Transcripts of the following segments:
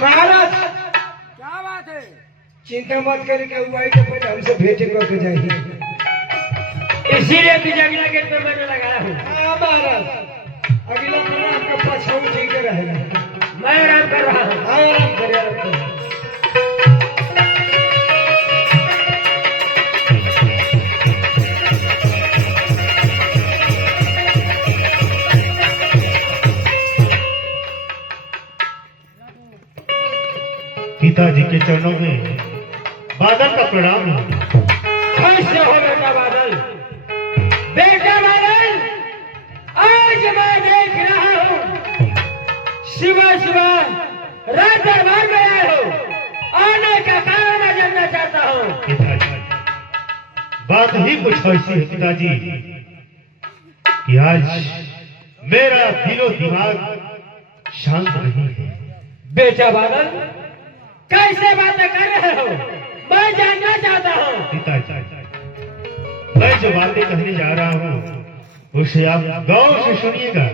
महाराज क्या बात है? चिंता मत करिए कि हुआ तो पहले हमसे भेजे करके जाइए। इसीलिए बिजगला गेट पे मैंने लगाया हूँ। हाँ महाराज, अगला महीना आपका पाछा ठीक रहेगा। मैं आराम कर रहा हूँ। हाँ आराम करिए, आराम करिए। पिताजी के चरणों में बादल का प्रणाम हो। कैसे हो बेटा बादल? बेटा बादल, आज मैं देख रहा हूँ सुबह सुबह रात दरबार में आए हो। आने का कारण मैं जानना चाहता हूँ। पिताजी, बात ही कुछ ऐसी है पिताजी कि आज मेरा दिलो दिमाग शांत नहीं है। बेटा बादल, कैसे बातें कर रहे हो? मैं जानना चाहता हूँ। पिताजी, मैं जो बातें कहने जा रहा हूँ उसे आप गौर से सुनिएगा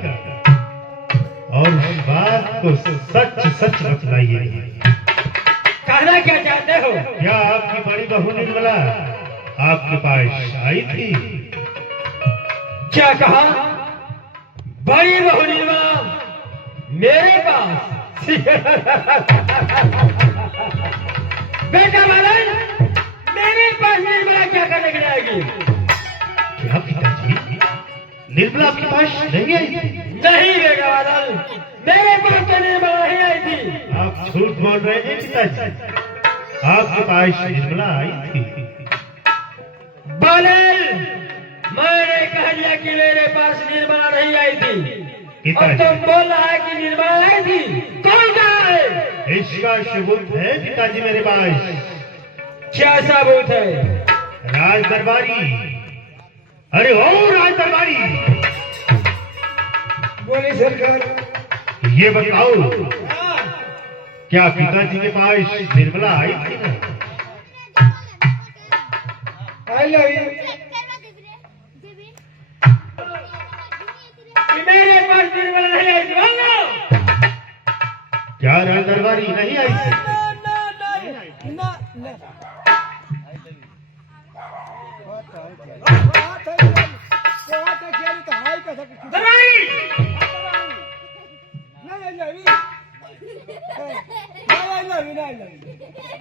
और उस बात को सच सच बतलाइए। कहना क्या चाहते हो? क्या आपकी बड़ी बहू निर्मला आपके पास आई थी? क्या कहा? बड़ी बहू निर्मला मेरे पास? बेटा बादल, मेरे पास निर्मला क्या करने के लिए आएगी? क्या पिताजी, निर्मला आपके पास नहीं आई थी? नहीं बेटा बादल, मेरे पास तो निर्मला ही आई थी। आप झूठ बोल रहे हैं पिताजी, आपके पास निर्मला आई थी। बादल, मैंने कह दिया कि मेरे पास निर्मला नहीं आई थी और पिताजी, तुम बोल रहा है कि निर्मला आई थी। कौन कहा है? इसका सबूत है पिताजी मेरे पास। क्या सबूत है? राज दरबारी, अरे ओ राज दरबारी, बोले सरकार। ये बताओ हाँ, क्या पिताजी के पास निर्मला आई थी ना? I love you. कि मेरे पास निर्मला नहीं आई थी। बोलो। क्या राज दरबारी नहीं आई थी? दरबारी,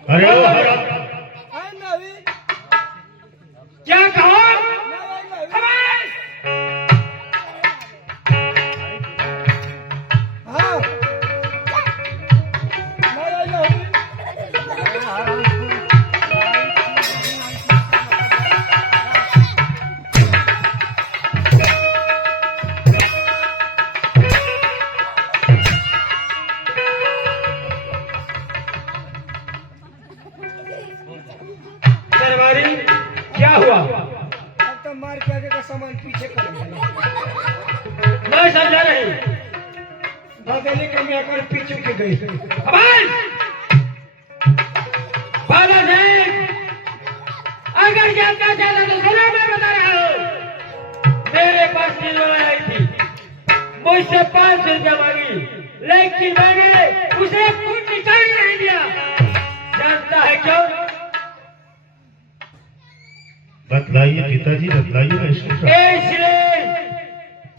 अरे ओ हराम, क्या कहो? खबरदार! दरबारी, क्या हुआ? अब तो मार के आगे का सामान पीछे करेंगे। मैं समझा नहीं। बदले का मैं आकर पीछे के गई। खबरदार! बाबा साहब, अगर जानना चाहता तो सुनो, मैं बता रहा हूँ। मेरे पास निर्मला आई थी, मुझसे 500 रुपया मांगी, लेकिन मैंने उसे कुछ निकाल नहीं दिया। जानता है क्यों? बतलाइए पिताजी, बतलाइए, मैं सुन रहा हूं। इसलिए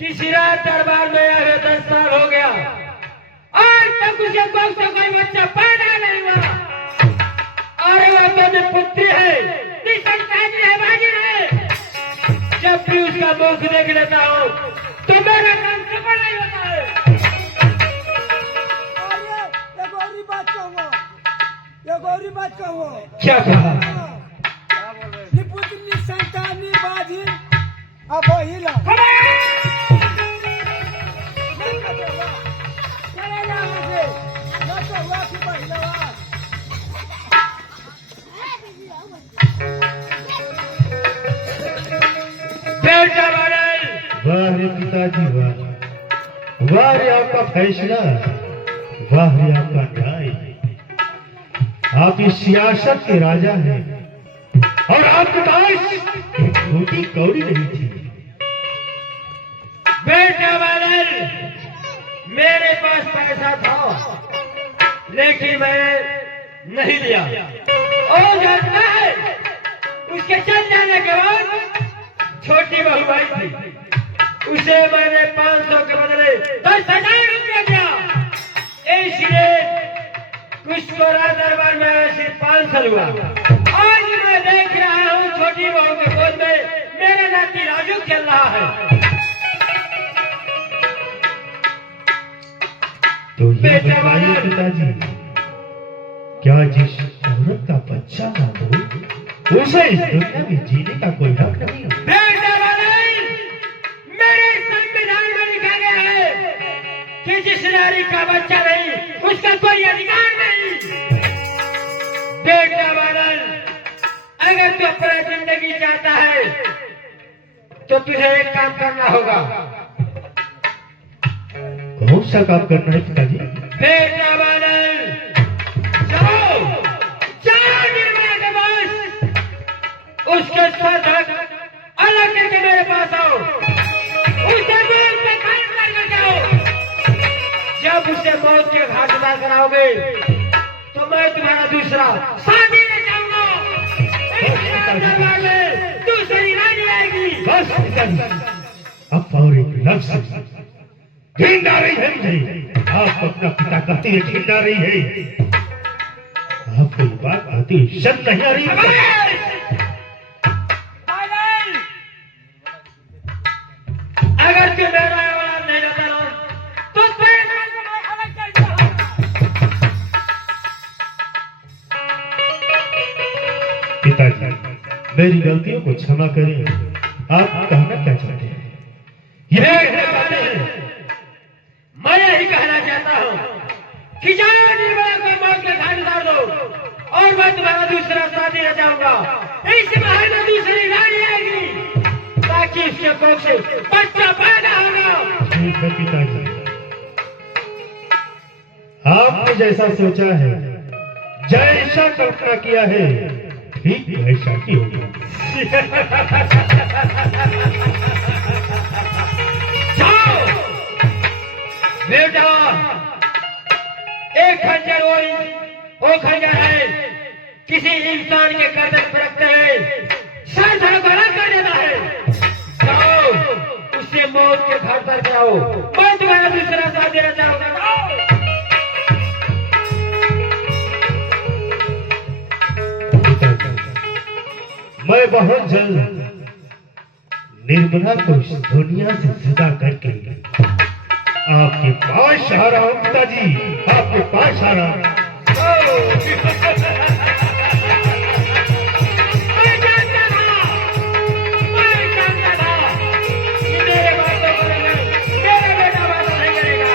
किसी रात दरबार में आए 10 साल हो गया, आज तक उसे कोई बच्चा पैदा नहीं हुआ। अरे वह तो निपुत्री है, निसंतान है, बागिन है। जब भी उसका मुख देख लेता हूँ तो मेरा काम सफल नहीं होता है। बात कहूँ क्या कहा? निपुत्री संतानी बाजिन अब हिला वाह रे पिताजी, वाह वाह रे आपका फैसला, वाह रे आपका न्याय। आप इस सियासत के राजा हैं और आपके पास एक छोटी कौड़ी नहीं थी। बेटा बादल, मेरे पास पैसा था, लेकिन मैं नहीं दिया। और जानता है उसके चल जाने के बाद छोटी बहू आई थी, उसे मैंने 500 के बदले 10,000 रुपया दिया। इसलिए कुछ को रात दरबार में सिर्फ 500 हुआ। आज मैं देख रहा हूँ छोटी बहू के गोद में मेरा नाती राजू चल रहा है। तो ये बताइए पिताजी, क्या जिस औरत का बच्चा ना हो उसे इस दुनिया में जीने का कोई हक नहीं? बेटा वाले, मेरे संविधान में लिखा गया है कि जिस नारी का बच्चा नहीं उसका कोई अधिकार नहीं। बेटा बादल, अगर तू अपना जिंदगी चाहता है तो तुझे एक काम करना होगा। कौन सा काम करना है पिताजी? बेटा बादल, जाओ जाओ निर्मला के पास, उसके साथ अलग करके मेरे पास आओ, उसे मौत पे घाट करके जाओ। जब उसे मौत के घाट उतार कराओगे तो मैं तुम्हारा दूसरा शादी ले जाऊंगा। दूसरी रानी आएगी। बस पिताजी, अब और एक लफ्ज घिन आ रही है मुझे। आप अपना पिता कहते हैं घिन आ रही है, आपको ये बात आती शर्म नहीं आ रही? अगर तू मेरा औलाद नहीं रहता ना तो तेरे साथ मैं अलग कर दिया। पिताजी, मेरी गलतियों को क्षमा करें। आप कहना क्या चाहते हैं? मैं यही कहना चाहता हूँ कि जाओ निर्मला को मौत के घाट उतार दो और मैं तुम्हारा दूसरा शादी रचाऊंगा। इस महल में दूसरी रानी आएगी ताकि उसके कोख से बच्चा पैदा होगा। ठीक है पिताजी, आपने जैसा सोचा है, जैसा कल्पना किया है, ठीक वैसा ही होगा। जाओ बेटा, एक खंजर वो खंजर है किसी इंसान के गर्दन पर रखते हैं सर धड़कना कर देता है। जाओ उससे मौत के घाट पर जाओ, मैं तुम्हारा दूसरा साथ देना चाहूंगा। मैं बहुत जल्द निर्मला को इस दुनिया से जुदा करके आपके पास आ रहा हूं पिताजी, आपके पास आ रहा हूं। मैं जानता था कि मेरे बातों को मेरा बेटा बातों नहीं करेगा।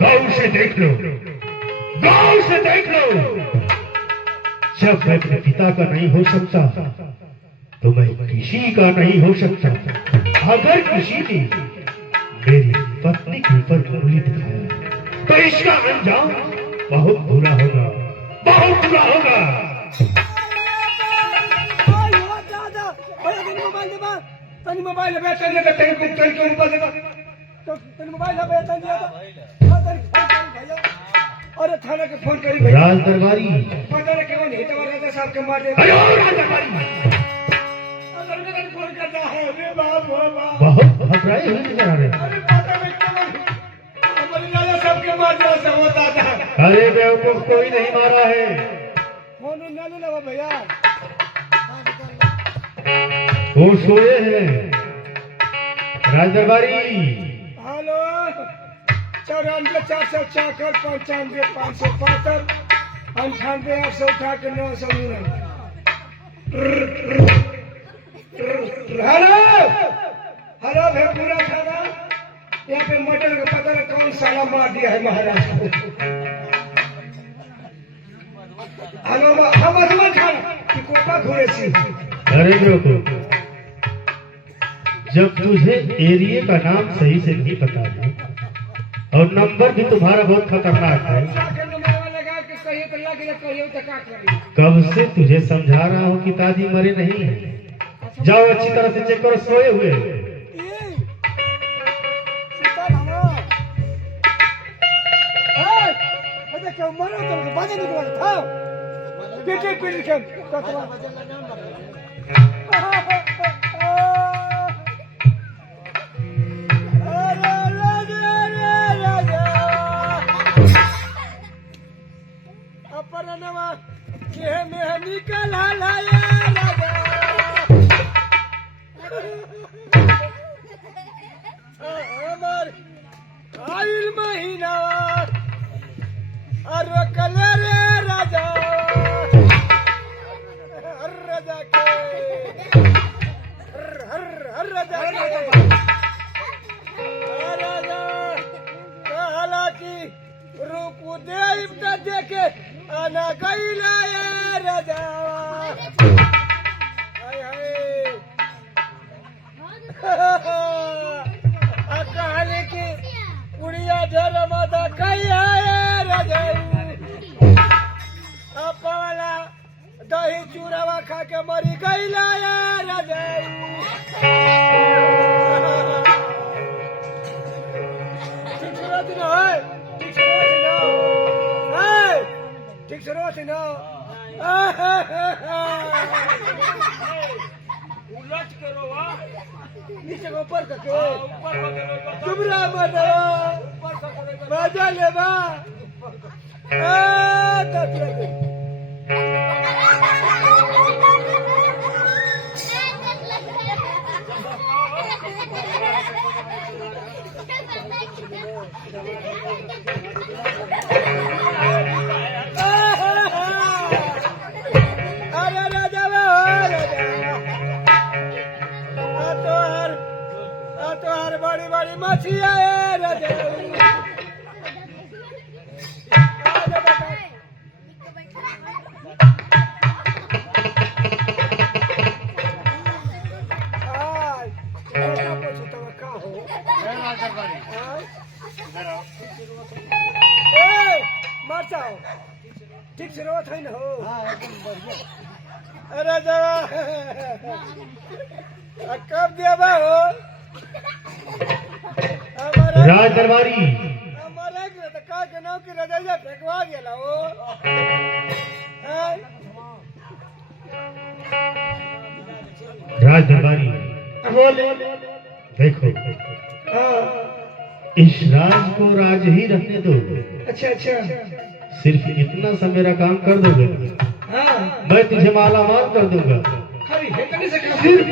गौर से देख लो, गौर से देख लो। जब मैं अपने पिता का नहीं हो सकता तो मैं किसी का नहीं हो सकता। अगर किसी ने मेरी पत्नी के ऊपर उंगली दिखाया तो इसका अंजाम बहुत बुरा होगा, बहुत बुरा होगा। मोबाइल अरे थाना के फोन करी भैया। राज दरबारी, पता नहीं क्यों नहीं तुम्हारे राजा साहब के मार दे। हेलो राज दरबारी, फोन करता है। अरे बाप बहुत घबराए हुए नजर आ रहे हैं। अरे पता नहीं क्यों हमारे राजा साहब के मार दिया से होता था। अरे बेवकूफ, कोई नहीं मारा है। फोन ना लेना भैया, वो सोए हैं राजदरबारी हेलो 94,400 95,575 98,868 हेलो हेलो भेपुरा थाना यहाँ पे मर्डर का पता नहीं कौन साला मार दिया है महाराज को। हेलो हम अजमत खान की कोपा घोड़े से। अरे देखो, जब तुझे एरिया का नाम सही से नहीं पता था और नंबर भी तुम्हारा बहुत खतरनाक है, कब से तुझे समझा रहा हूँ कि ताजी मरे नहीं है। जाओ अच्छी तरह से चेक करो, सोए हुए। निकल आइल महीना और कले रे राजा हर राजा के हर राजा के राजा कहला की रूप देव त देखे आना गईला राजा हाय हाय कहले की कुड़िया ढेर माता कई है राजा अपवाला दही चूरावा खा के मरी गई राजा ठीक शुरुआती ना है ठीक शुरुआती ना उलट करो नीचे को ऊपर करके चुमरा मजा ले बा अरे राजा तो हर बड़ी बड़ी मछलियां है राजा मर जाओ ठीक से रोत है ना हो अरे जवा कब दिया बा हो राज दरबारी हमारे तो का के नाम की रजाइया फेंकवा गेला हो राज दरबारी बोले देखो, हाँ इस राज को राज ही रहने दो। अच्छा अच्छा सिर्फ इतना सा मेरा काम कर दोगे, हाँ मैं तुझे माला माल कर दूंगा। खाली हेतनी से काम सिर्फ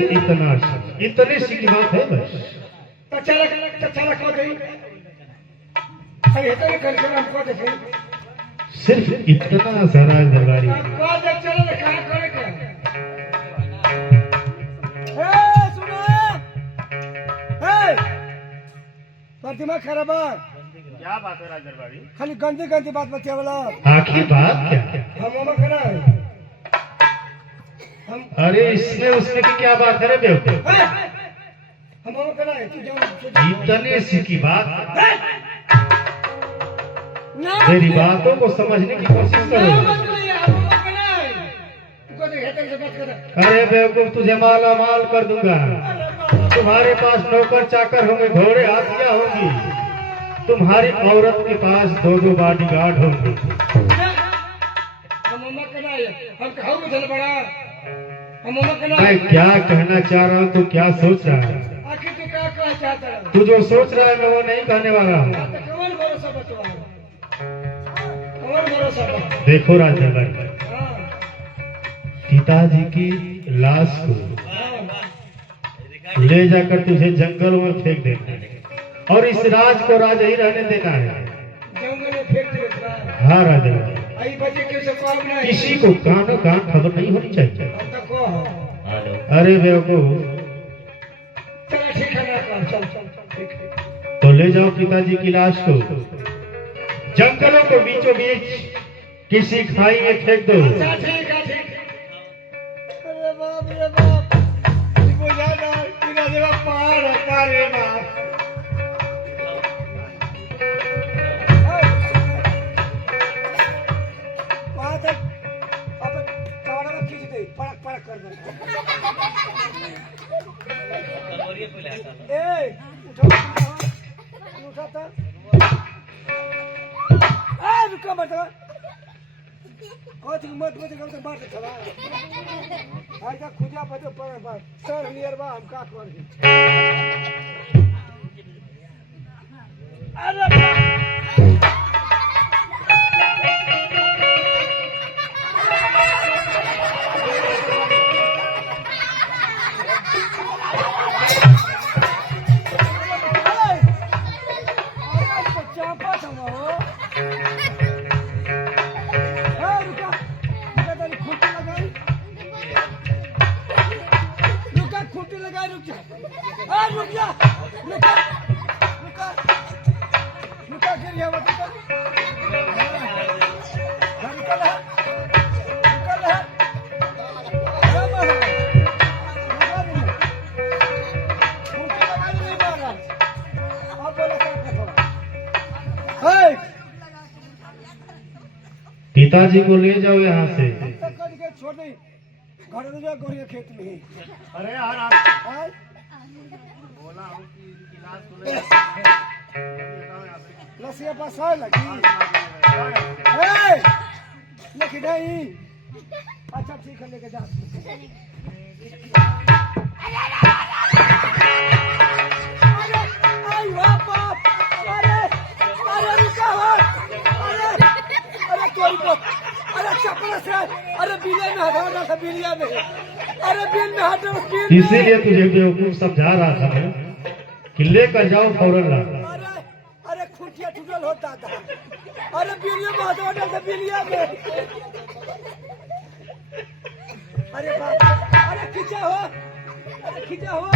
इतने सी की बात है बस। चला को गई खाली हेतनी करके हमको देखे सिर्फ इतना सा राज दरबारी। को दे चलो ना कहां करे क्या सुनो पर दिमाग खराब है क्या बात है राज दरबारी? खाली गंदी गंदी बात बतिया वाला आखिर बात क्या है? हम मामा करा है हम अरे इसमें उसमें की क्या बात है रे बेवकूफ? अरे हम मामा करा है तू जाओ इतने सी की बात, मेरी बातों को समझने की कोशिश करो। अरे बेवकूफ, तुझे माला माल कर दूंगा। तुम्हारे पास नौकर चाकर होंगे, घोड़े हाथियां होंगी, तुम्हारी औरत के पास 2-2 बॉडीगार्ड होंगे। मैं क्या कहना चाह रहा हूँ, तू क्या सोच रहा है? आखिर तू क्या कहना चाहता है? तू जो सोच रहा है मैं वो नहीं कहने वाला हूँ। कौन भरोसा बचवा है? कौन भरोसा बचवा? देखो राजा भाई, हाँ पिताजी की लाश को ले जाकर तुझे जंगलों में फेंक देना है और इस राज को राज ही रहने देना है। जंगल में फेंक देता हाँ राजा, आई बच्चे कैसे काम नहीं किसी को कानो कान खबर नहीं होनी चाहिए। हम तो को हो अरे बेवकूफ, चला ठीक है ना काम, चल चल चल ठीक है। तो ले जाओ पिताजी की लाश को जंगलों को बीचों बीच किसी खाई में फेंक दो। अच्छा ठीक है ठीक है। अरे बाप रे बाप, इसको ज्यादा तेरा जगह पहाड़ होता रे बाप। वहाँ तक अब कवड़ा में खींच दे, पड़क पड़क कर दे। ए, उठो उठा था। ए, रुका मत। और मत मत कर तो बात चला। आजा खुदा पतो पर बात सर नियर बा हम का कर। अरे चापा समाओ। रुक जा, रुका, रुका, रुका गिर गया वो रुका, निकल है, निकल है, नहीं मारा, आप बोले क्या करो? पिताजी को ले जाओ यहाँ से। छोड़ दे, घर में जा गोरिया खेत में ही। अरे यार लसिया पास है लगी, लेकिन नहीं। अच्छा ठीक है, लेके जा। अरे बाप, अरे अरे रुका हो, अरे कोई को, अरे चपला से, अरे बिलिया में हटा था, बिलिया में, अरे बिल में हटा, बिल। इसीलिए तुझे बेवकूफ समझा रहा था मैं कि लेकर जाओ फौरन ला। अरे खुटिया टूटल होता था, अरे बिलिया में हटा था, बिलिया में। अरे बाप, अरे खींचा हो, अरे खींचा हो, अरे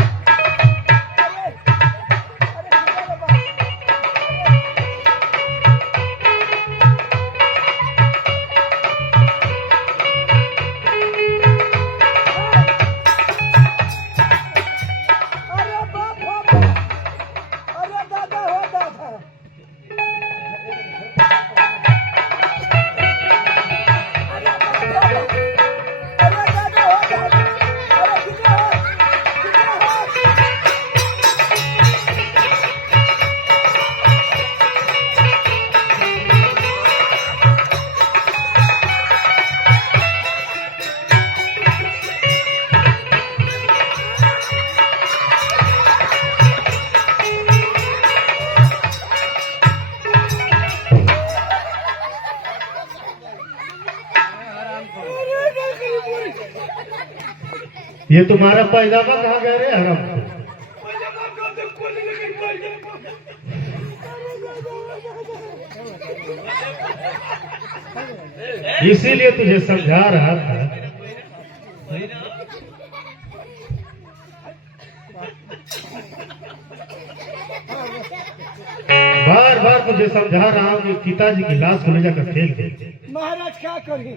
खींचा लो बाप। ये तुम्हारा पैजामा कहाँ गया रे हराम? इसीलिए तुझे समझा रहा था। बार बार तुझे समझा रहा हूँ कि पिताजी की लाश को ले जाकर फेंक दे। महाराज क्या करी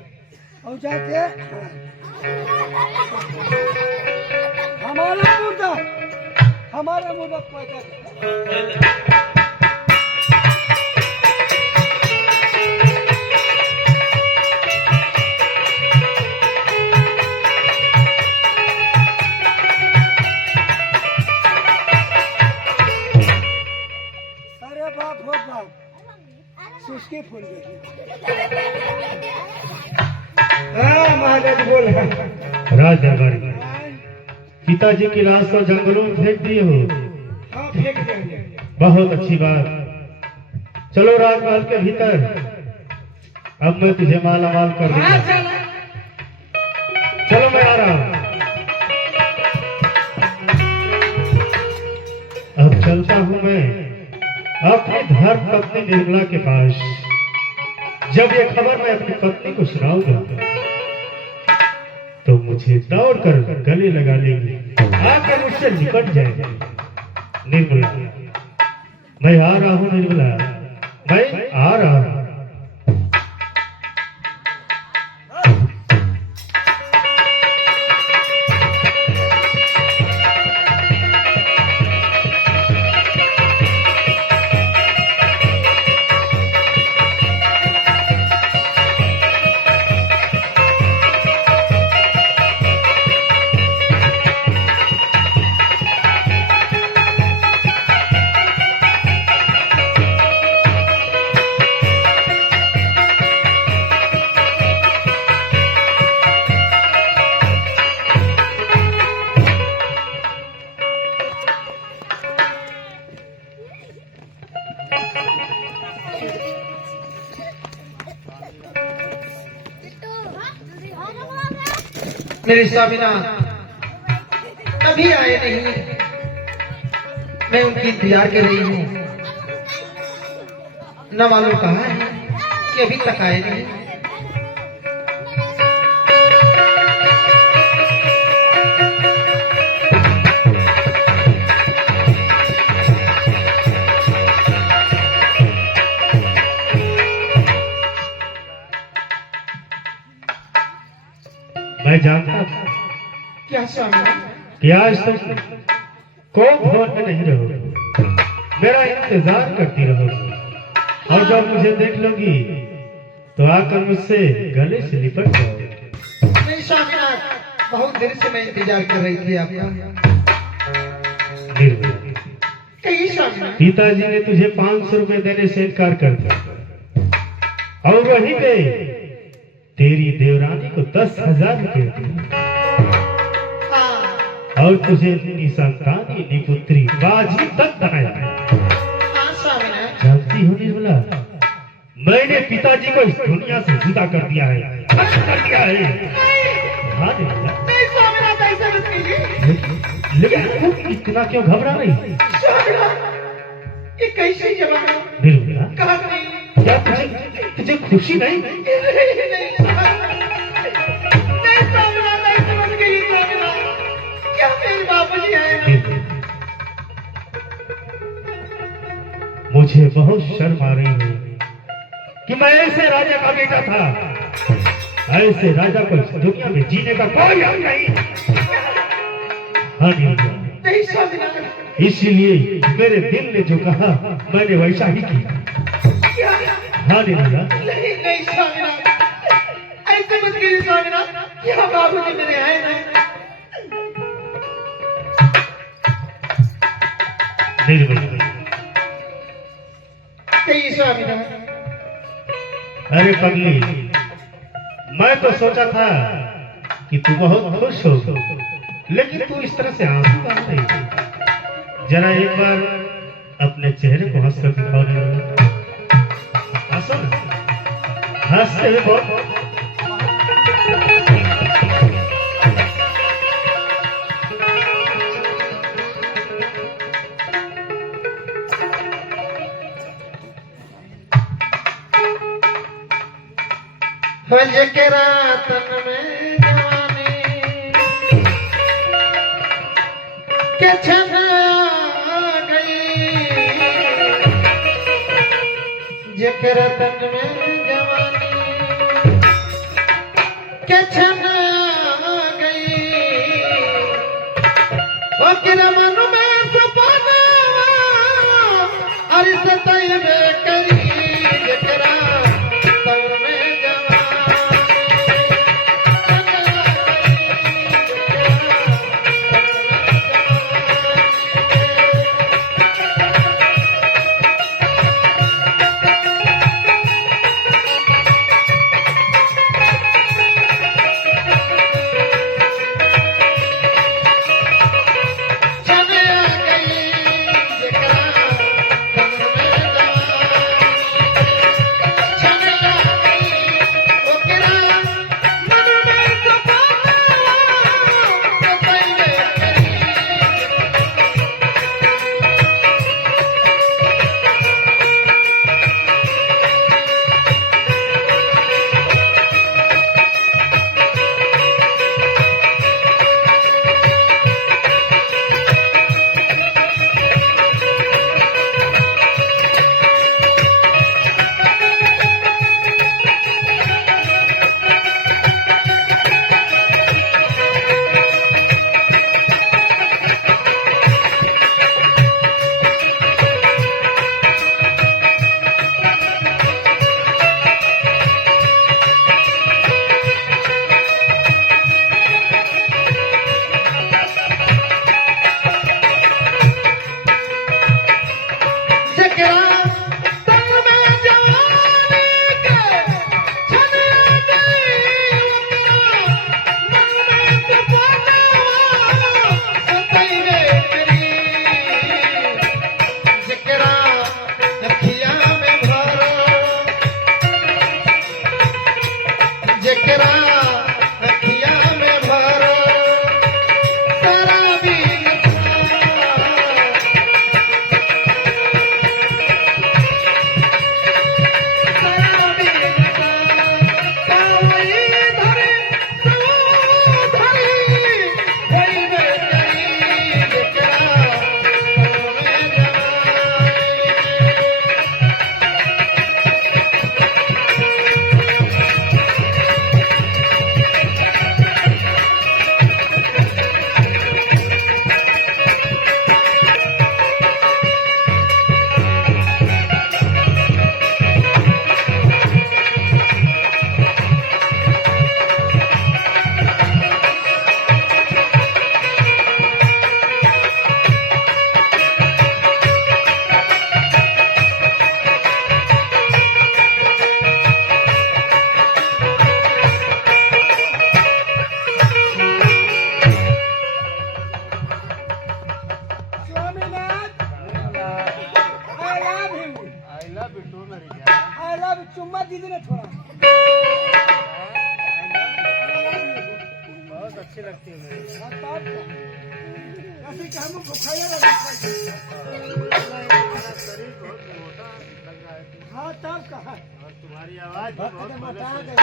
और जाके हमारा मुद्दा पैदा। अरे बाप हो बाप, सुस्की फूल गई। हाँ महाराज बोल। राज दरबारी, पिताजी की लाश को जंगलों में फेंक दिए हो। हाँ फेंक देंगे। बहुत अच्छी बात। चलो राजमहल के भीतर, अब मैं तुझे माला माल कर दूंगा। चलो मैं आ रहा हूँ। चलता हूँ मैं अपनी धर्म पत्नी निर्मला के पास। जब ये खबर मैं अपनी पत्नी को सुनाऊंगा तो मुझे दौड़कर गले लगा लेगी, आकर मुझसे निपट जाएगी। निर्मला, मैं आ रहा हूँ निर्मला, मैं आ रहा हूँ। मेरे स्वामीनाथ कभी आए नहीं, मैं उनकी इंतजार कर रही हूँ। न मालूम कहाँ है कि अभी तक आए नहीं। मैं जानता था क्या स्वामीनाथ? कि आज तक कोई भवन में नहीं रहोगे, मेरा इंतजार करती रहोगी, और जब मुझे देख लोगी तो आकर मुझसे गले से लिपट जाओगे। नहीं स्वामीनाथ, बहुत देर से मैं इंतजार कर रही थी आपका। निर्मला, कहिए स्वामीनाथ। पिताजी ने तुझे 500 रुपए देने से इनकार कर दिया, और वहीं पे तेरी देवरानी को 10,000 रुपए दिए, हाँ और तुझे अपनी संतानी निपुत्री बाजी तक बनाया। हाँ स्वामीनाथ। जानती हो निर्मला, मैंने पिताजी को इस दुनिया से जुदा कर दिया है, खत्म कर दिया है। हाँ निर्मला, नहीं स्वामीनाथ, ऐसा मत कीजिए। लेकिन तुम इतना क्यों घबरा रही? स्वामीनाथ, ये कैसे जवाब? निर्मला, कहा नहीं। क्या तुझे खुशी नहीं? नहीं स्वामीनाथ, ऐसे मत कहिए स्वामीनाथ। क्या मेरे बाबूजी आए ना? मुझे बहुत शर्म आ रही है कि मैं ऐसे राजा का बेटा था। ऐसे राजा को इस दुनिया में जीने का कोई हक नहीं। हाँ निर्मला, नहीं स्वामीनाथ। इसीलिए मेरे दिल ने जो कहा मैंने वैसा ही किया। क्या? हाँ निर्मला, नहीं नहीं स्वामीनाथ, ऐसे मत कीजिए स्वामीनाथ। यहाँ बाबूजी मेरे आए ना। निर्मला, कहिए स्वामीनाथ। अरे पगली, मैं तो सोचा था कि तू बहुत खुश हो, लेकिन तू इस तरह से आंसू बहा रही थी। जरा एक बार अपने चेहरे को हंसकर दिखाओ निर्मला। हंसो ना, हंसते हुए बहुत। हज के रातन में जवानी के छन आ गई, जकरा तन में जवानी के छन आ गई, ओकरा मन में सपना अरे सताइबे करी, जकरा तन में जवानी। छन आ गई, जकरा तन में जवानी। Swaminath I love you. I love you. चुम्मा दीजिए ना थोड़ा। बहुत अच्छी लगती है मेरी। ऐसे कि हम भुखाया लगा। शरीर बहुत मोटा लग रहा है। हाँ तब कहा। और तुम्हारी आवाज भी बहुत मोटा पहले गई।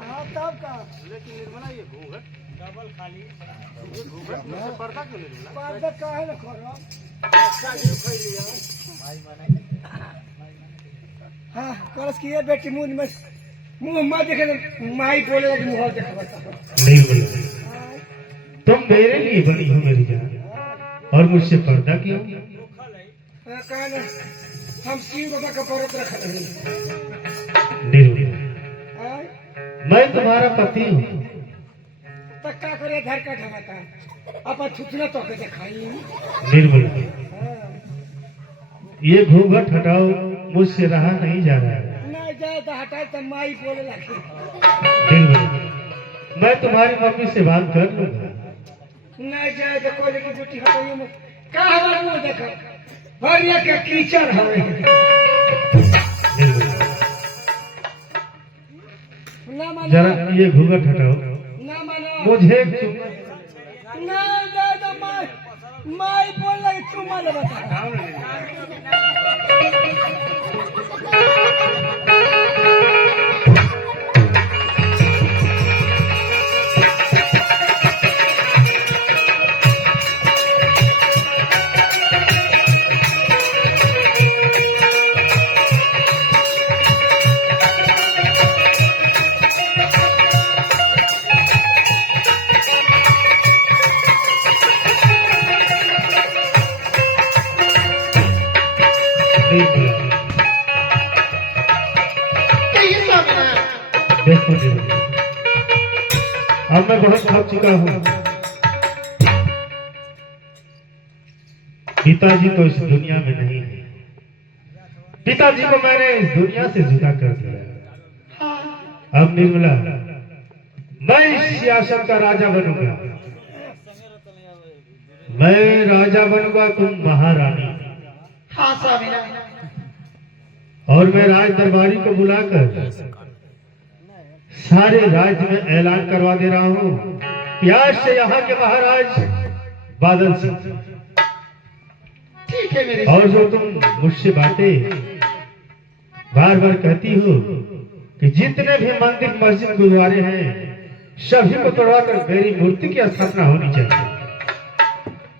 हाँ तब कहा। लेकिन निर्मला ये घूंघट डबल खाली ये घूंघट में से पर्दा क्यों नहीं मिला? पर्दा काहे न खोलो। हाँ करस की ये बेटी मुंह मत देखे माई बोले कि मुंह देखा बता। नहीं बोलो, तुम मेरे लिए बनी हो मेरी जान, और मुझसे पर्दा क्यों? कहा ना हम शिव बाबा का पर्वत रखा रहे। निर्मला, मैं तुम्हारा पति हूँ। तक क्या करे घर का ढमाता अपन छुटना तो के दिखाई। निर्मला, ये घूंघट हटाओ, मुझसे रहा नहीं जा रहा है। नहीं जाए तो हटाए तो माई बोले लगे। निर्मला, मैं तुम्हारी मम्मी से बात कर लूंगा। नहीं जाए तो कोई की बेटी हटाइए में का हमारे मुंह देखो भरिया के कीचड़ हवे। निर्मला, ना मानो जरा ये घूंघट हटाओ, ना मानो मुझे नहीं जाए तो माई बोल लगे चुम्मा ले बता। कहिए स्वामीनाथ। देखो निर्मला, अब मैं बहुत थक चुका हूँ। पिताजी तो इस दुनिया में नहीं है। पिताजी को मैंने इस दुनिया से जुदा कर दिया। अब निर्मला, मैं इस सियासत का राजा बनूंगा। मैं राजा बनूंगा, तुम महारानी। हाँ स्वामीनाथ। और मैं राज दरबारी को बुलाकर सारे राज्य में ऐलान करवा दे रहा हूँ कि आज से यहाँ के महाराज बादल सिंह। ठीक है मेरे। और जो तुम मुझसे बातें बार बार कहती हो कि जितने भी मंदिर मस्जिद गुरुद्वारे हैं सभी को तोड़वाकर मेरी मूर्ति की स्थापना होनी चाहिए,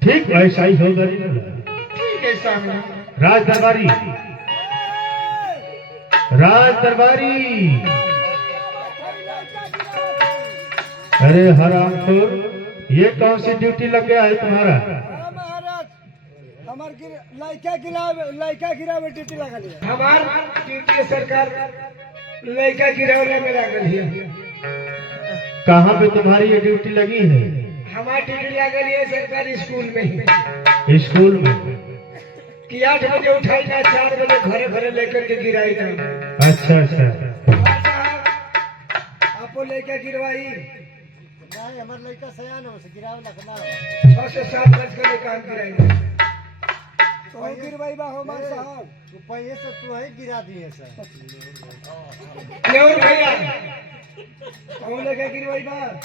ठीक वैसा ही होगा। ठीक है स्वामीनाथ। राज दरबारी, राज दरबारी। अरे हरामखोर, ये कौन सी ड्यूटी लग गया है तुम्हारा? महाराज हमार लड़का गिरा में ड्यूटी लगा लिया। हमार ड्यूटी सरकार लड़का गिरौने में लागल है। कहाँ पे तुम्हारी ये ड्यूटी लगी है? हमारी ड्यूटी लागल है सरकारी स्कूल में ही। स्कूल में कि 8 बजे उठाई ना 4 बजे घरे घरे लेकर के गिराई था। अच्छा अच्छा। आपको लेकर गिरवाई नहीं हमार लड़का सयान है उसे गिरावे लगना। 6 से 7 बज कर लेकर हम गिराएंगे। तो गिरवाई बा हमार साहब तू पहले से तू ही गिरा दिए सर। नेवर भैया कौन लेकर गिरवाई बा?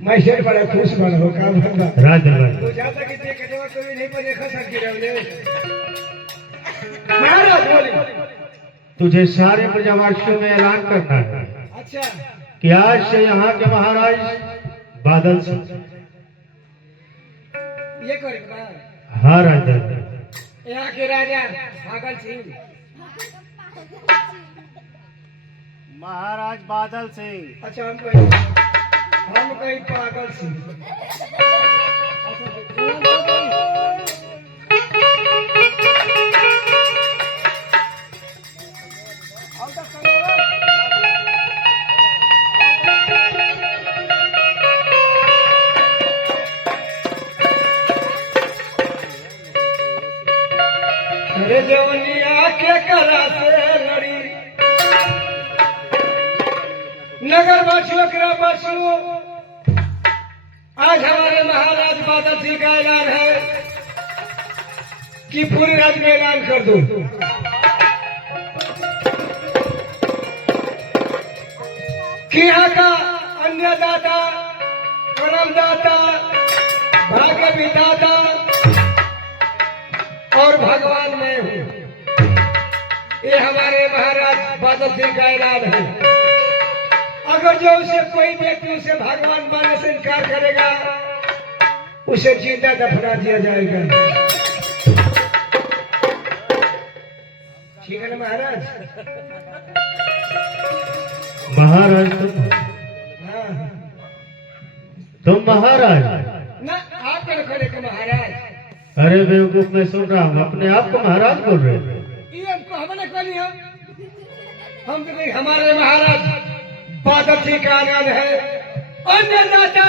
मैं शेर बड़ा खुश बन हो का भंगा। राज दरबारी, तो जाता कि देख देवा कोई नहीं पर देखा सर गिरवले। महाराज बोली तुझे सारे प्रजावासियों में ऐलान करना है अच्छा कि आज से यहाँ के महाराज बादल सिंह। ये करेगा। हाँ राज दरबारी। यहाँ के राजा पागल सिंह महाराज बादल सिंह। अच्छा हम कहीं पागल सिंह। अरे जवनिया के करा से लड़ी नगर वासियों के वासियों आज हमारे बादल सिंह का ऐलान है कि पूरे राज्य में ऐलान कर दो कि यहाँ का अन्नदाता, कर्मदाता, भाग्य विधाता और भगवान मैं हूँ। ये हमारे महाराज बादल सिंह का ऐलान है। अगर जो उसे कोई व्यक्ति उसे भगवान मानने से इनकार करेगा, उसे जिंदा दफना दिया जाएगा। ठीक है ना महाराज? महाराज हाँ। तुम महाराज? ना आप क्या रखो लेके महाराज? अरे बेवकूफ, मैं सुन रहा हूँ, अपने आप को महाराज बोल रहे हो। ये हमको हमने करी हम तो नहीं, हमारे महाराज बादल सिंह का ऐलान है। अन्नदाता,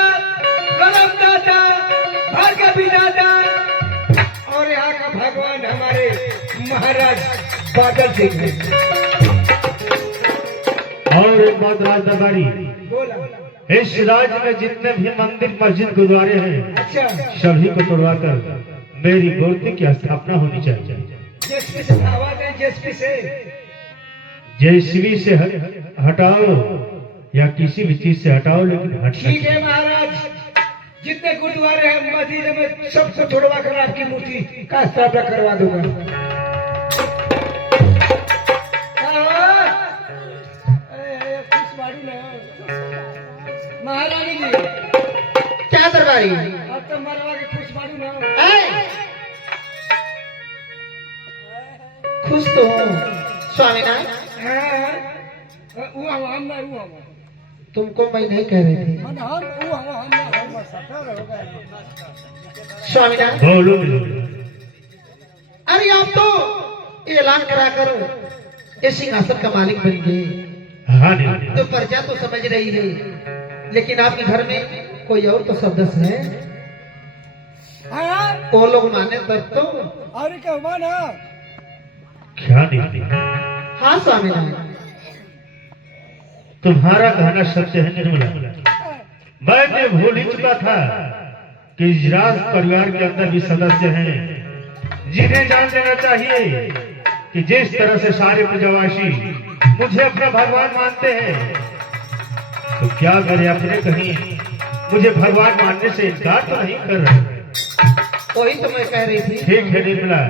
कर्मदाता, भाग्य विधाता और यहाँ का भगवान हमारे महाराज बादल सिंह है। और एक बात राज दरबारी, बोला। इस राज्य में जितने भी मंदिर, मस्जिद, गुरुद्वारे हैं, अच्छा, सभी को तोड़वाकर मेरी मूर्ति की स्थापना होनी चाहिए। जेसीबी से आवाज है, जेसीबी से। जेसीबी से हटाओ या किसी भी चीज से हटाओ, लेकिन ठीक हटना। है महाराज, जितने गुरुद्वारे हैं मस्जिद में सबको तोड़वा कर आपकी मूर्ति का स्थापना करवा दूंगा। महारानी जी, क्या दरबारी? अब तो मरवा के खुश बाड़ू ना। आए? खुश तो हो स्वामीनाथ। हाँ, वो हम ना, वो हम तुमको मैं नहीं कह रही थी हम ना सफर हो गए। स्वामीनाथ। बोलो। अरे आप तो ऐलान कराकर ये सिंहासन का मालिक बन गए, हाँ नहीं, तो प्रजा तो समझ रही है, लेकिन आपके घर में कोई और तो सदस्य है, हाँ, वो लोग माने तब तो। और क्या माना? क्या नहीं। हाँ स्वामीनाथ। तुम्हारा कहना सत्य है निर्मला। मैं तो भूल ही चुका था कि इस राज परिवार के अंदर भी सदस्य हैं जिन्हें जान लेना चाहिए कि जिस तरह से सारे प्रजावासी मुझे अपना भगवान मानते हैं, तो क्या मेरे अपने कहीं मुझे भगवान मानने से इनकार तो नहीं कर रहे। वही तो मैं कह रही थी। ठीक है निर्मला,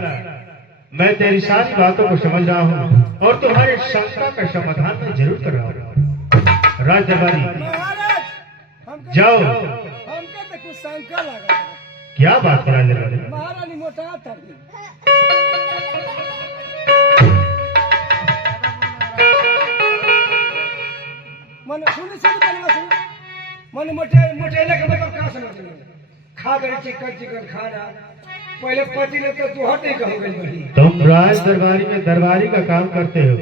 मैं तेरी सारी बातों को समझ रहा हूँ और तुम्हारे शंका का समाधान मैं जरूर कर रहा हूँ। राज दरबारी, महाराज, जाओ। हमको तो कुछ शंका लगा। क्या बात है राज दरबारी? महारानी मोटा था। मन मोटेले का मतलब क्या समझ रहे? खा गए चिकन खाना। पहले पति ने तो तू हट नहीं कहो गई बड़ी। तुम राज दरबारी में दरबारी का काम करते हो,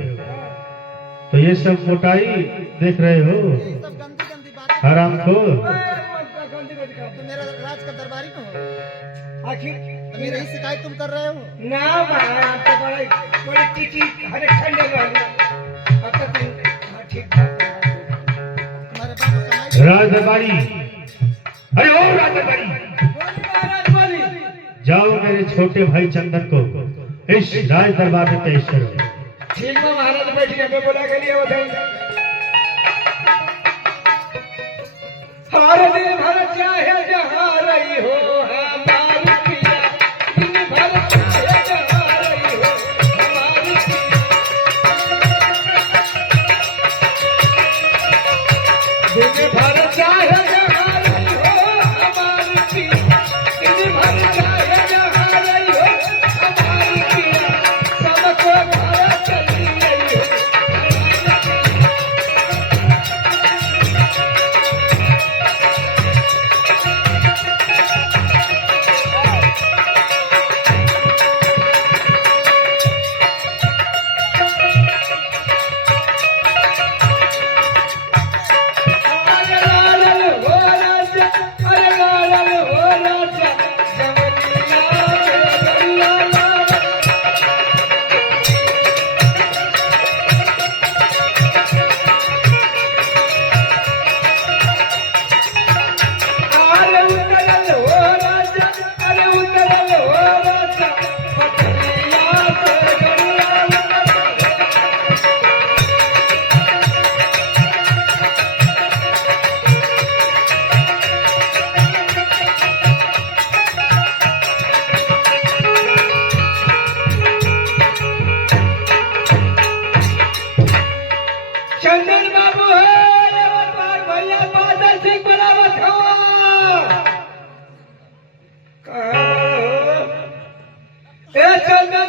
तो ये सब मोटाई देख रहे हो? हराम को तो मेरा राज का दरबारी न हो, आखिर तो मेरी शिकायत तुम कर रहे हो? ना महाराज तो बड़े टीची हरे ठंडे वाले। अब तक ठीक ठाक तुम्हारे बाप को कमाई राज दरबारी, अरे ओ राज दरबारी, महाराज बोली। जाओ मेरे छोटे भाई चंदन को इस राज दरबार में पेश करो। ठीक है महाराज, बैठिए, हमें बोला के लिए बताइए। हमारे दिन भर चाहे जहाँ रही हो हमारी पिया, दिन भर चाहे जहाँ रही हो हमारी पिया, दिन भर चाहे जहाँ रही हो हमारी पिया, दिन भर चाहे जहाँ रही हो हमारी पिया, सबको घर चली रही हो।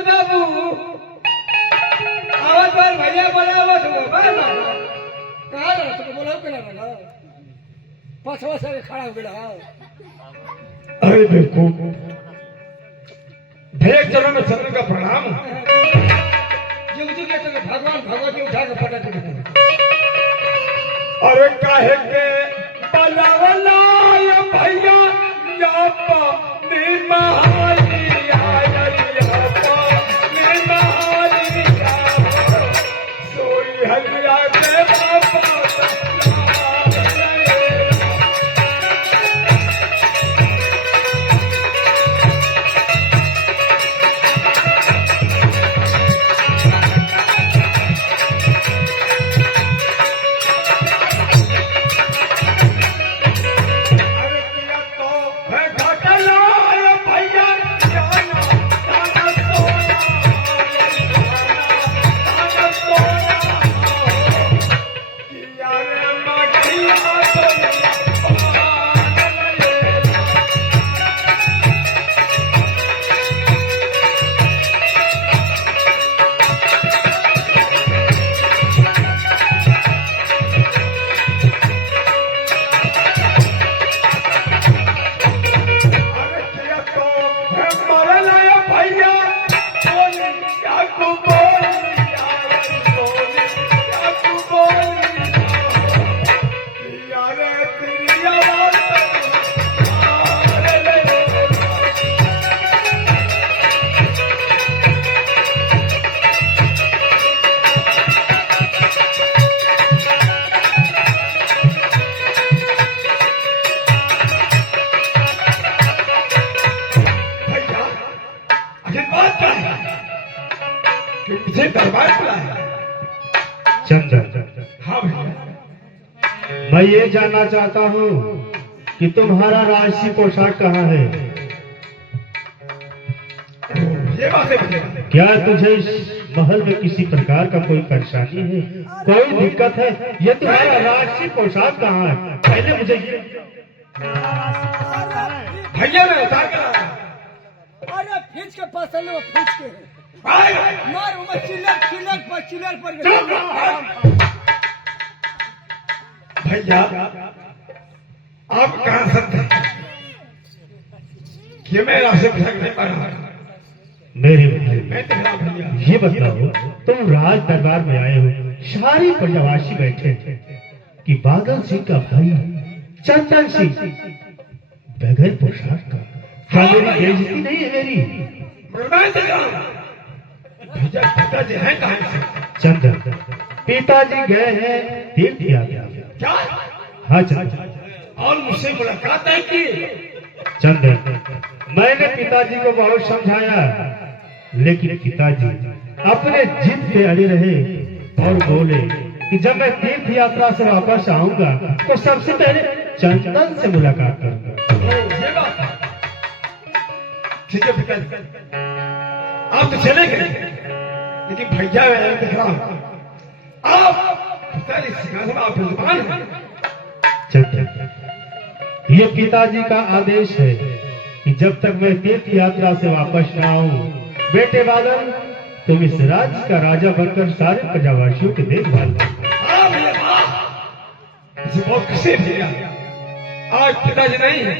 चंदन बाबू आवाज पर भैया बोला वो सुनो बाबा कहाँ रहा तुमको बोला के ना बोला पछवा से खड़ा हो गया अरे देखो भैया चरण में चरण का प्रणाम। जुग के तो भगवान भगवती उठा के पटा के अरे काहे के बलावला भैया यापा निर्महाली सोई हलिया के बापा चंदन, हाँ भैया मैं ये जानना चाहता हूँ कि तुम्हारा राजसी पोशाक कहाँ है? ये बात है भैया। क्या तुझे इस महल में किसी प्रकार का कोई परेशानी है, कोई दिक्कत है? ये तुम्हारा राजसी पोशाक कहाँ है? पहले मुझे ये भैया ने उतार कर आया। अरे खींच के पास चलो खींच के भाई मार उमर चिल्लर पर भैया आप कहाँ संत हैं? कि मैं आपसे भटक नहीं पा रहा। मेरे भाई मैं तेरा भैया ये बताओ, तुम राज दरबार में आए हो, सारी प्रजावासी बैठे हैं कि बादल सिंह का भाई चंदन सिंह बगैर पोशाक का, क्या मेरी बेइज्जती नहीं है मेरी? मैं तेरा भैया पिताजी हैं कहाँ से? चंदन, पिताजी गए हैं तीर्थ यात्रा। क्या हाँ चंदन। और मुझसे मुलाकात है कि चंदन, मैंने पिताजी को बहुत समझाया, लेकिन पिताजी अपने जिद पे अड़े रहे और बोले कि जब मैं तीर्थ यात्रा से वापस आऊंगा तो सबसे पहले चंदन से मुलाकात करूंगा। ये बात है। ठीक है पिताजी, आप तो चले गए, लेकिन भैया मैं देख रहा हूं आप पिताजी सिंहासन आप विद्वान हैं। चंदन, ये पिताजी का आदेश है कि जब तक मैं तीर्थ यात्रा से वापस न आऊं, बेटे बादल तुम इस राज्य का राजा बनकर सारे प्रजावासियों की देखभाल करो। हाँ भैया हाँ, मुझे बहुत खुशी भैया। आज पिताजी नहीं है,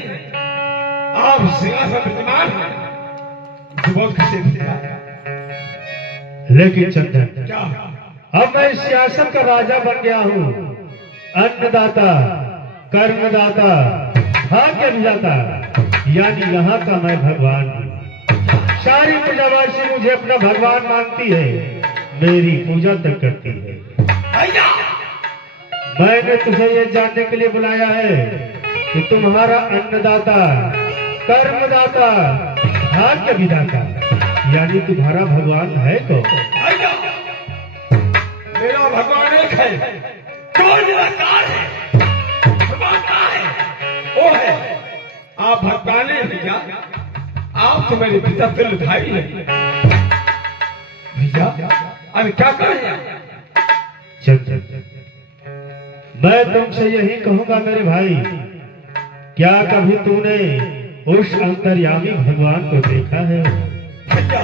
आप सिंहासन विद्यमान हैं, मुझे बहुत खुशी भैया। लेकिन चंदन, क्या अब मैं इस सियासत का राजा बन गया हूँ, अन्नदाता, कर्मदाता, भाग्य विधाता, यानी यहाँ का मैं भगवान हूँ। सारी प्रजावासी मुझे अपना भगवान मानती है, मेरी पूजा तक करती है। भैया मैंने तुझे ये जानने के लिए बुलाया है कि तुम्हारा अन्नदाता, कर्मदाता, भाग्य विधाता, यानी तुम्हारा भगवान है कौन? भैया मेरा भगवान एक है, कौन निराकार है, भगवान कहाँ है? वो है आप भगवान है भैया। आप तो मेरे पिता तुल्य भाई है भैया। अरे क्या करें? चंदन, मैं तुमसे यही कहूंगा मेरे भाई, क्या कभी तूने उस अंतर्यामी भगवान को देखा है? भैया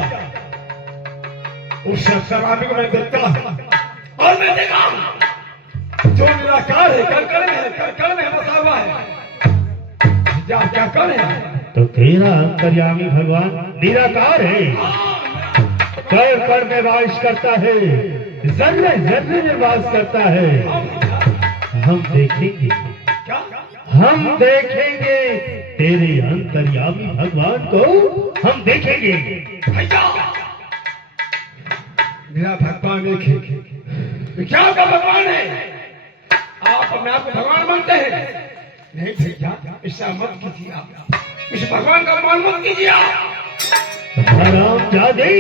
उस शराबी को मैं देखता और मैं देखा जो निराकार है कण में बसा हुआ है। क्या कण है? तो तेरा अंतर्यामी भगवान निराकार है, कण कण में वास करता है, जर्रे जर्रे में वास करता है। हम देखेंगे, हम देखेंगे तेरे अंतर्यामी भगवान को, हम देखेंगे। मेरा भगवान एक है। क्या का भगवान है? आप अपने आप को भगवान मानते हैं? नहीं भैया, ऐसा मत कीजिए। आप इस भगवान का मान मत कीजिए। हरामजादे,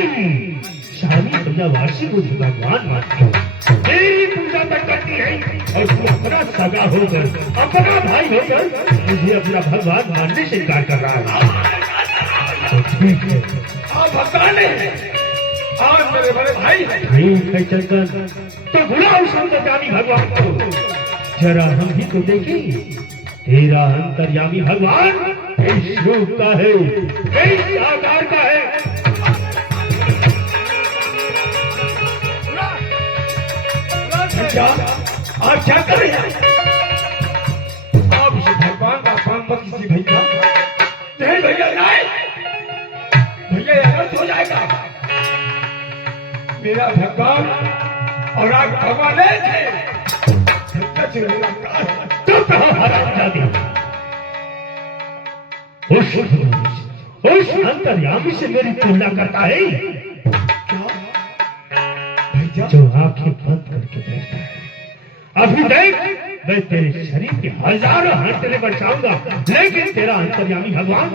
शादी प्रजावासी मुझे भगवान मानते हो, तेरी पूजा तक करती है और तू अपना सगा होकर, अपना भाई होकर मुझे अपना भगवान मानने से इनकार कर रहा है। तो ठीक है, आप भगवान है, आप मेरे बड़े भाई हैं। ठीक है चंदन, तो बुलाओ अंतर्यामी भगवान को, जरा हम भी तो देखें तेरा अंतर्यामी भगवान किस रूप का है, किस आकार का है। क्या आप क्या कर रहे हैं? आप इस भगवान का अपमान मत कीजिए भैया। नहीं भैया, नहीं भैया, अनर्थ हो जाएगा। मेरा भगवान और आप भगवान नहीं थे। चुप रहो हरामजादे, उस अंतर्यामी से मेरी तुलना करता है जो आंखें बंद करके बैठता है। अभी देख, मैं तेरे शरीर के हजारों हंटने बचाऊंगा, लेकिन तेरा अंतर्यामी भगवान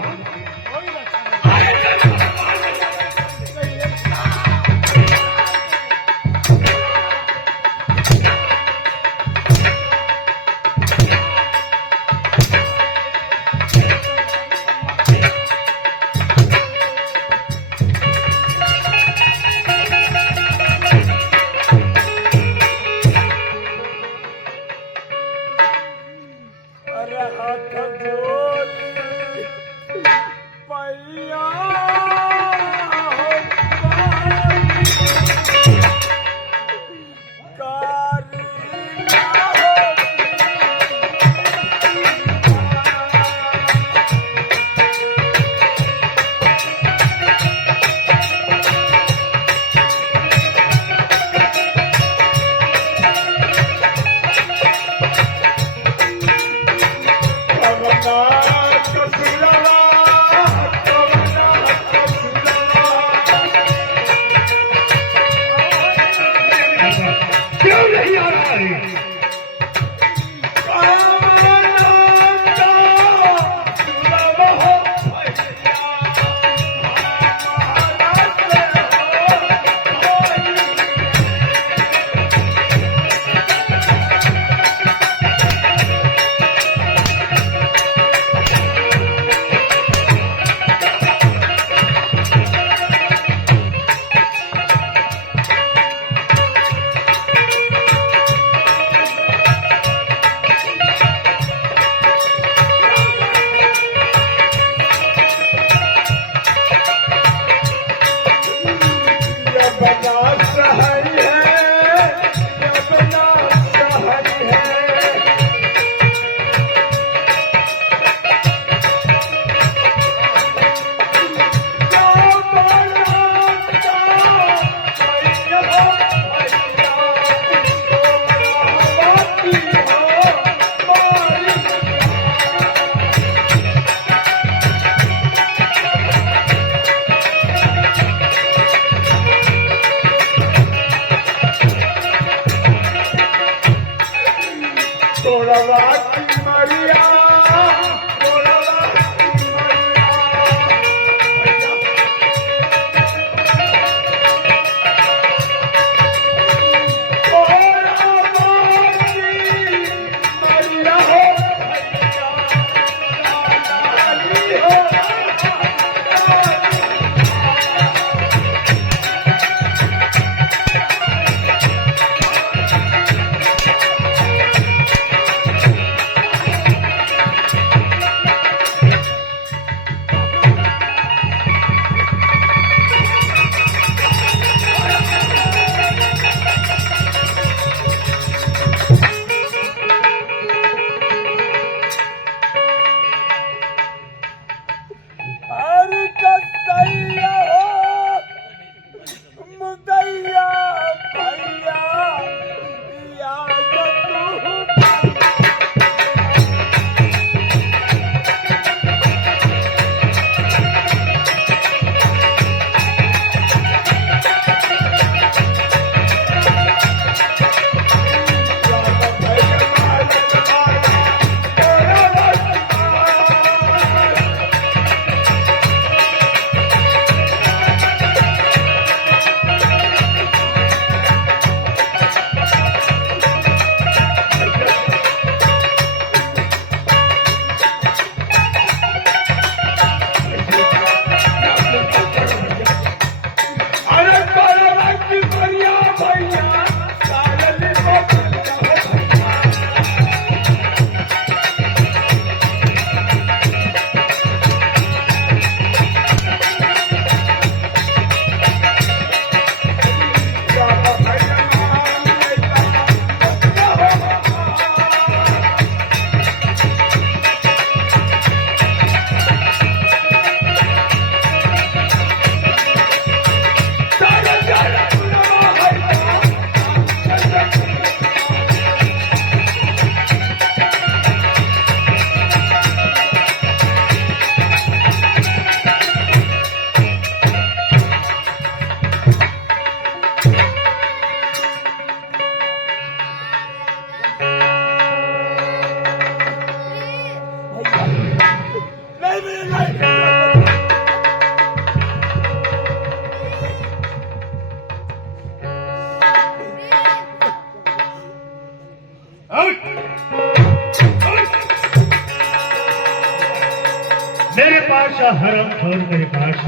मेरे पास हरम और मेरे पास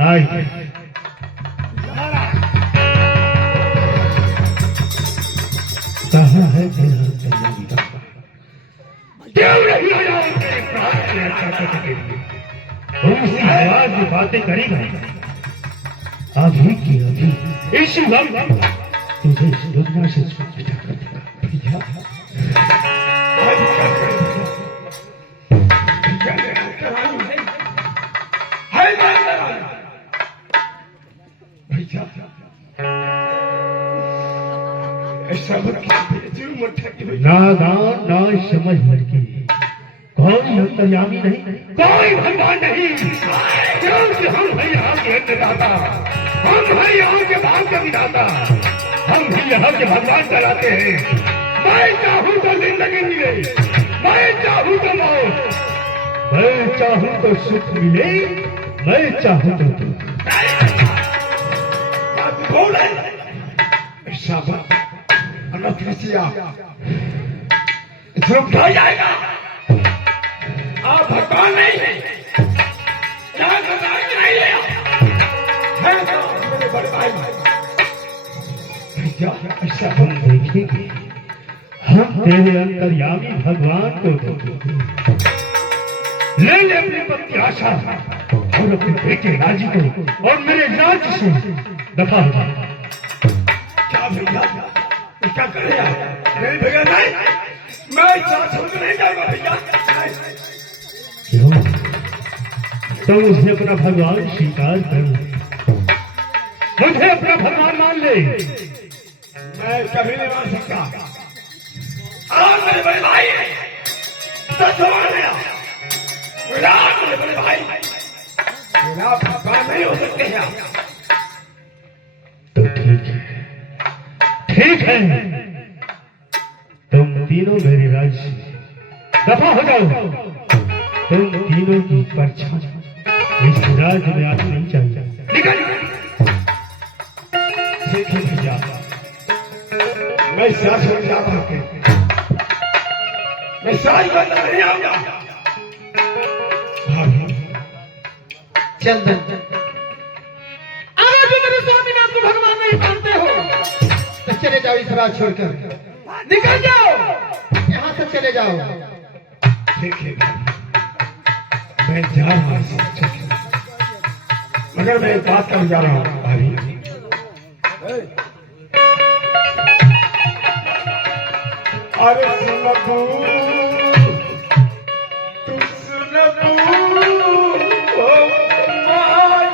आई कहाँ है मेरा अंतर्यामी बाबा? क्यों नहीं आया मेरे प्राण की रक्षा करने के लिए? वो उसी आवाज में बातें करेगा अभी की अभी इसी वक्त तुझे इस दुनिया से छूटा कर देगा। नादान ना समझ लड़की कोई अंतर्यामी नहीं, कोई भगवान नहीं, क्योंकि हम हैं यहाँ के अन्नदाता, हम हैं यहाँ के भाव के विधाता, हम भी यहाँ के भगवान कहलाते हैं। मैं चाहूँ तो जिंदगी मिले, मैं चाहूँ तो मौत, मैं चाहूँ तो सुख मिले, मैं चाहूँ तो दुख। ध्रुव हो जाएगा। आप भगवान नहीं है, यहाँ भगवान नहीं है तो मेरे बड़े भाई ऐसा हम देखेंगे, हम तेरे अंतर्यामी भगवान को देखेंगे। ले ले अपने पति आशा और अपने बेटे राजी को और मेरे राज्य से दफा हो जा। क्या भैया क्या करेगा? नहीं भैया नहीं, मैं साथ होकर नहीं जाऊंगा भैया। क्यों? तो मुझे अपना भगवान स्वीकार कर, मुझे अपना भगवान मान ले। मैं कभी नहीं मान सकता। आप मेरे बड़े भाई हैं, सच मान लिया। आप मेरे बड़े भाई, आप भगवान नहीं हो सकते हैं। तो ठीक है, ठीक है, तुम तीनों मेरे राज्य से दफा हो जाओ। तुम तीनों की परछाई इस राज्य में आना नहीं चाहिए। निकल। ठीक है भैया, मैं साथ हो जाऊंगा के, मैं साथ बनना नहीं आऊंगा। चंदन, आज मेरे स्वामीनाथ को भगवान नहीं मानते हो तो चले जाओ इस रात छोड़कर, निकल जाओ यहाँ से चले जाओ। ठीक है, मैं जा रहा हूँ, मगर मैं एक बात कर जा रहा हूँ भाभी। अरे सुनबू, तू सुनबू, ओ माई,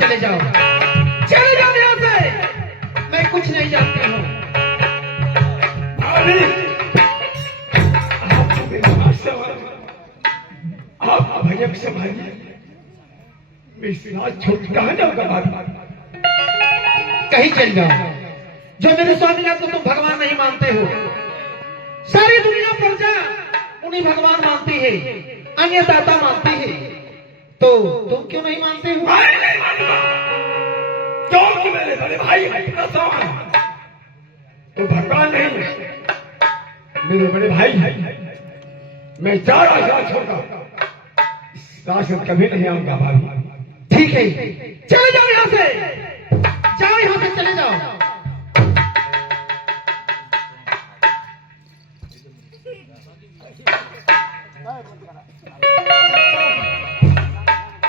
चले जाओ, चले जाओ यहाँ से। मैं कुछ नहीं जानती हूँ। भाभी, आप मेरे पास आप भैया को संभालिए, मैं इस रात छोड़ कहाँ जाऊंगा भाभी? कहीं चल जाओ। जो मेरे स्वामीनाथ को तुम भगवान नहीं मानते हो, सारी दुनिया प्रजा उन्हीं भगवान मानती है। अन्य दाता मानती है, तो तुम क्यों नहीं मानते हो? मैं नहीं मानता, क्योंकि मेरे बड़े भाई का समान तो भगवान नहीं, मेरे बड़े भाई। मैं जा रहा छोड़कर शासन कभी नहीं आऊंगा भाभी। ठीक है, चले जाओ यहाँ से, जाओ यहाँ से, चले जाओ।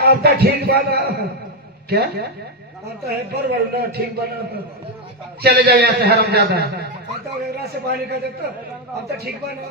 अब तो ठीक बना, क्या? अब तो है पर वरना ठीक बना। चले जाओ यहाँ से हरामजादा। अब तो वेरा से पानी का देखता, अब तो ठीक बना।